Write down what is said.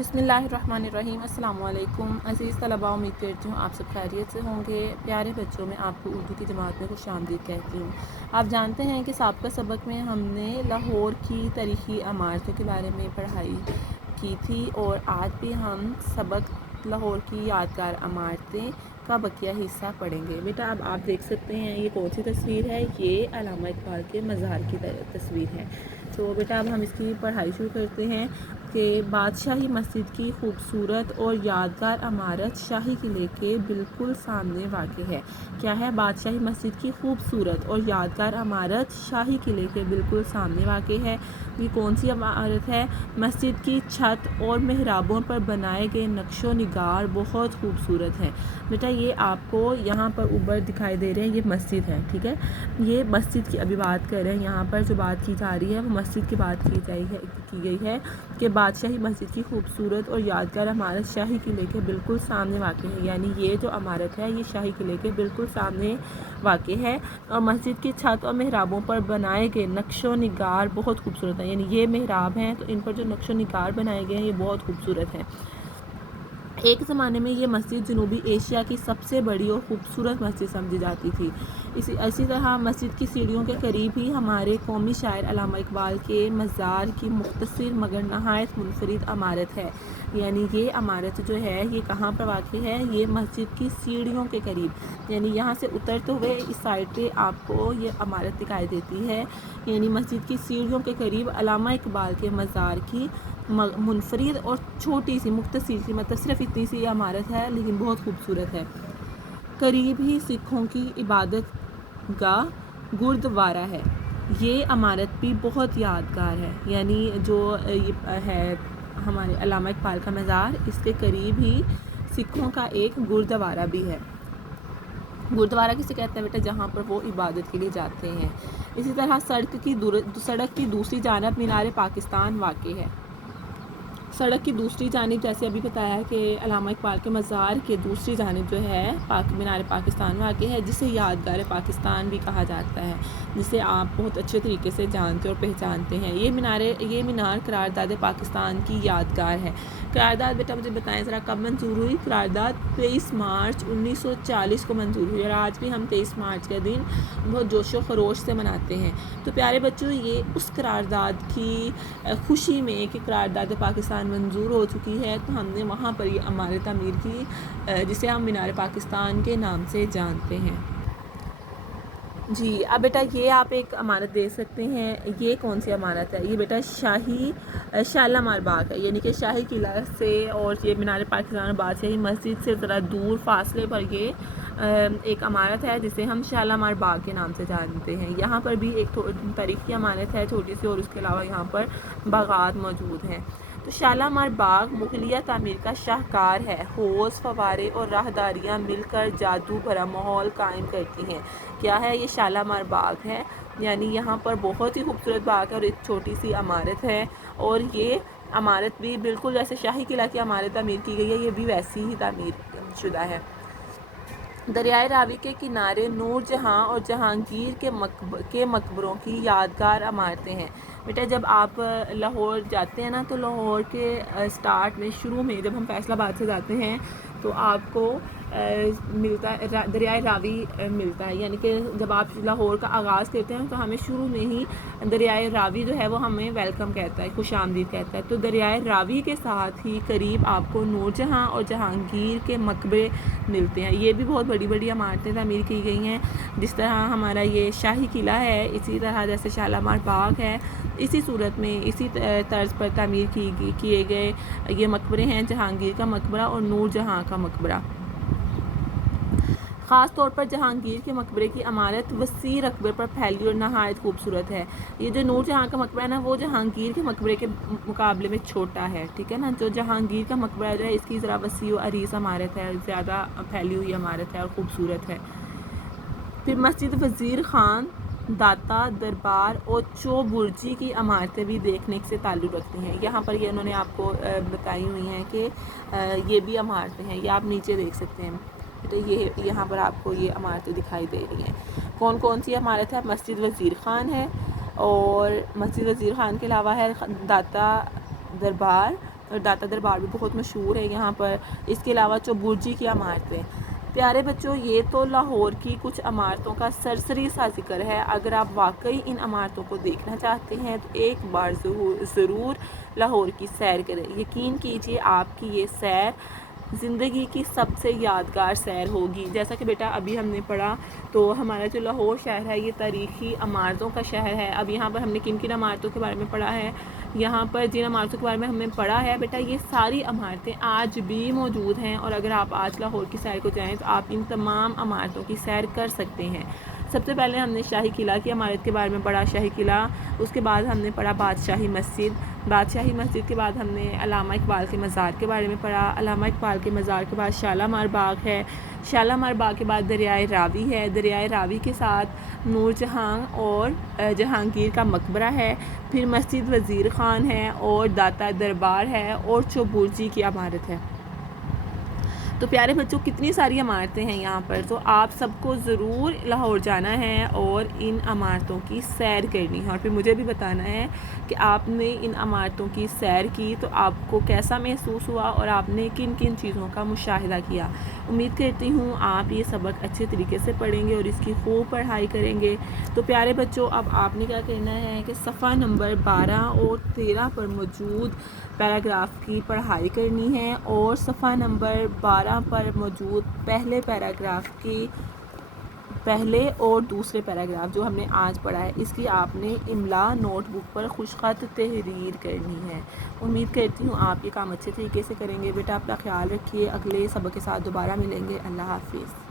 बिस्मिल्लाहिर्रहमानिर्रहीम। अस्सलाम वालेकुम अज़ीज़ तलबा, उम्मीद करती हूँ आप सब खैरियत से होंगे। प्यारे बच्चों, में आपको उर्दू की जमात में खुशामदीद कहती हूँ। आप जानते हैं कि साबिक़ा सबक में हमने लाहौर की तारीख़ी इमारतों के बारे में पढ़ाई की थी और आज भी हम सबक लाहौर की यादगार इमारतें का बकिया हिस्सा पढ़ेंगे। बेटा अब आप देख सकते हैं ये कौन सी तस्वीर है, ये अल्लामा इकबाल के मज़ार की तस्वीर है। तो बेटा अब हम इसकी पढ़ाई शुरू करते हैं कि बादशाही मस्जिद की खूबसूरत और यादगार इमारत शाही किले के बिल्कुल सामने वाक़ है। क्या है? बादशाही मस्जिद की खूबसूरत और यादगार इमारत शाही किले के बिल्कुल सामने वाक़ है। ये कौन सी इमारत है? मस्जिद की छत और मेहराबों पर बनाए गए नक्शो निगार बहुत खूबसूरत हैं। बेटा ये आपको यहाँ पर ऊपर दिखाई दे रहे हैं, ये मस्जिद है, ठीक है। ये मस्जिद की अभी बात कर रहे हैं, यहाँ पर जो बात की जा रही है वो मस्जिद की बात की गई है कि बादशाही मस्जिद की खूबसूरत और यादगार इमारत शाही किले के बिल्कुल सामने वाक़ है। यानी ये जो इमारत है ये शाही किले के बिल्कुल सामने वाक़ है और मस्जिद की छत और मेहराबों पर बनाए गए नक्शो निगार बहुत खूबसूरत है। यानी ये मेहराब हैं तो इन पर जो नक्शो निगार बनाए गए हैं ये बहुत खूबसूरत है। एक ज़माने में ये मस्जिद जनूबी एशिया की सबसे बड़ी और ख़ूबसूरत मस्जिद समझी जाती थी। इसी तरह मस्जिद की सीढ़ियों के करीब ही हमारे कौमी शायर अल्लामा इकबाल के मज़ार की मुख्तसर मगर नहायत मुनफरिद इमारत है। यानी ये इमारत जो है ये कहाँ पर वाक़ है? ये मस्जिद की सीढ़ियों के करीब, यानी यहाँ से उतरते हुए इस साइड पे आपको ये इमारत दिखाई देती है। यानी मस्जिद की सीढ़ियों के करीब अल्लामा इकबाल के मज़ार की मुनफरिद और छोटी सी मुख्तसर सी, मतलब सिर्फ इतनी सी इमारत है लेकिन बहुत खूबसूरत है। करीब ही सिखों की इबादत गाह गुरुद्वारा है। ये इमारत भी बहुत यादगार है। यानी जो ये है हमारे अल्लामा इकबाल का मज़ार, इसके करीब ही सिखों का एक गुरुद्वारा भी है। गुरुद्वारा किसे कहते हैं बेटा? जहाँ पर वो इबादत के लिए जाते हैं। इसी तरह सड़क की दूसरी जानब मीनार पाकिस्तान वाक़ है। सड़क की दूसरी जानिब जैसे अभी बताया है कि अल्लामा इकबाल के मज़ार के दूसरी जानिब जो है मीनार पाकिस्तान वाक़ है, जिसे यादगार पाकिस्तान भी कहा जाता है, जिसे आप बहुत अच्छे तरीके से जानते और पहचानते हैं। ये मीनार करारदाद पाकिस्तान की यादगार है। करारदाद बेटा मुझे बताएं ज़रा कब मंजूर हुई? करारदाद 23 मार्च 1940 को मंजूर हुई और आज भी हम 23 मार्च का दिन बहुत जोशो खरोश से मनाते हैं। तो प्यारे बच्चों, ये उस करारदाद की खुशी में कि करारदाद पाकिस्तान मंजूर हो चुकी है तो हमने वहाँ पर ये इमारत तामीर की, जिसे हम मीनार पाकिस्तान के नाम से जानते हैं। जी अब बेटा ये आप एक इमारत देख सकते हैं, ये कौन सी इमारत है? ये बेटा शालामार बाग है। यानी कि शाही किला से और ये मीनार पाकिस्तान बादशाही मस्जिद से ज़रा दूर फासले पर ये एक इमारत है जिसे हम शालामार बाग के नाम से जानते हैं। यहाँ पर भी एक तारीख़ी इमारत है छोटी सी, और उसके अलावा यहाँ पर बागात मौजूद हैं। तो शालामार बाग मुग़लिया तामीर का शाहकार है। हौज़, फव्वारे और राहदारियाँ मिलकर जादू भरा माहौल कायम करती हैं। क्या है? ये शालामार बाग है। यानी यहाँ पर बहुत ही खूबसूरत बाग है और एक छोटी सी इमारत है, और ये इमारत भी बिल्कुल जैसे शाही किला की इमारत तामीर की गई है, ये भी वैसी ही तामीर शुदा है। दरियाए रावी के किनारे नूर जहाँ और जहांगीर के मकबरों की यादगार इमारतें हैं। बेटा जब आप लाहौर जाते हैं ना, तो लाहौर के स्टार्ट में शुरू में जब हम फैसलाबाद से जाते हैं तो आपको मिलता है दरियाए रावी मिलता है। यानी कि जब आप लाहौर का आगाज़ करते हैं तो हमें शुरू में ही दरियाए रावी जो है वो हमें वेलकम कहता है, खुशामदीद कहता है। तो दरियाए रावी के साथ ही करीब आपको नूरजहाँ और जहांगीर के मकबरे मिलते हैं। ये भी बहुत बड़ी बड़ी इमारतें तामीर की गई हैं। जिस तरह हमारा ये शाही किला है, इसी तरह जैसे शालामार बाग है, इसी सूरत में इसी तर्ज पर तामीर किए गए ये मकबरे हैं, जहांगीर का मकबरा और नूरजहाँ का मकबरा। ख़ास तौर पर जहांगीर के मकबरे की इमारत वसी रकबे पर फैली और नहायत खूबसूरत है। ये जो नूरजहाँ का मकबरा है ना, वो जहांगीर के मकबरे के मुकाबले में छोटा है, ठीक है ना। जो जहांगीर का मकबरा जो है इसकी ज़रा वसी और अरीज़ इमारत है, ज़्यादा फैली हुई इमारत है और ख़ूबसूरत है। फिर मस्जिद वज़ीर ख़ान, दाता दरबार और चौबुर्जी की इमारतें भी देखने से ताल्लुक़ रखती हैं। यहाँ पर ये उन्होंने आपको बताई हुई हैं कि ये भी इमारतें हैं, ये आप नीचे देख सकते हैं। तो ये यहाँ पर आपको ये इमारतें दिखाई दे रही हैं। कौन कौन सी इमारत है? मस्जिद वज़ीर ख़ान है, और मस्जिद वज़ीर ख़ान के अलावा है दाता दरबार, اور داتا دربار بھی بہت مشہور ہے یہاں پر، اس کے علاوہ چوبرجی کی عمارتیں۔ پیارے بچوں، یہ تو لاہور کی کچھ عمارتوں کا سرسری سا ذکر ہے۔ اگر آپ واقعی ان عمارتوں کو دیکھنا چاہتے ہیں تو ایک بار ضرور لاہور کی سیر کریں۔ یقین کیجئے آپ کی یہ سیر زندگی کی سب سے یادگار سیر ہوگی۔ جیسا کہ بیٹا ابھی ہم نے پڑھا تو ہمارا جو لاہور شہر ہے یہ تاریخی عمارتوں کا شہر ہے۔ اب یہاں پر ہم نے کن کن عمارتوں کے بارے میں پڑھا ہے؟ یہاں پر جن عمارتوں کے بارے میں ہم نے پڑھا ہے بیٹا، یہ ساری عمارتیں آج بھی موجود ہیں، اور اگر آپ آج لاہور کی سیر کو جائیں تو آپ ان تمام عمارتوں کی سیر کر سکتے ہیں۔ سب سے پہلے ہم نے شاہی قلعہ کی عمارت کے بارے میں پڑھا، شاہی قلعہ، اس کے بعد ہم نے پڑھا بادشاہی مسجد، بادشاہی مسجد کے بعد ہم نے علامہ اقبال کے مزار کے بارے میں پڑھا، علامہ اقبال کے مزار کے بعد شالامار باغ ہے، شالامار باغ کے بعد دریائے راوی ہے، دریائے راوی کے ساتھ نور جہاں اور جہانگیر کا مقبرہ ہے، پھر مسجد وزیر خان ہے اور داتا دربار ہے اور چوبرجی کی عمارت ہے۔ تو پیارے بچوں، کتنی ساری عمارتیں ہیں یہاں پر، تو آپ سب کو ضرور لاہور جانا ہے اور ان عمارتوں کی سیر کرنی ہے، اور پھر مجھے بھی بتانا ہے کہ آپ نے ان عمارتوں کی سیر کی تو آپ کو کیسا محسوس ہوا اور آپ نے کن کن چیزوں کا مشاہدہ کیا۔ امید کرتی ہوں آپ یہ سبق اچھے طریقے سے پڑھیں گے اور اس کی خوب پڑھائی کریں گے۔ تو پیارے بچوں، اب آپ نے کیا کرنا ہے کہ صفحہ نمبر 12 اور 13 پر موجود پیراگراف کی پڑھائی کرنی ہے، اور صفحہ نمبر 12 پر موجود پہلے پیراگراف کی پہلے اور دوسرے پیراگراف جو ہم نے آج پڑھا ہے اس کی آپ نے املا نوٹ بک پر خوش خط تحریر کرنی ہے۔ امید کرتی ہوں آپ یہ کام اچھے طریقے سے کریں گے۔ بیٹا اپنا خیال رکھیے، اگلے سبق کے ساتھ دوبارہ ملیں گے۔ اللہ حافظ۔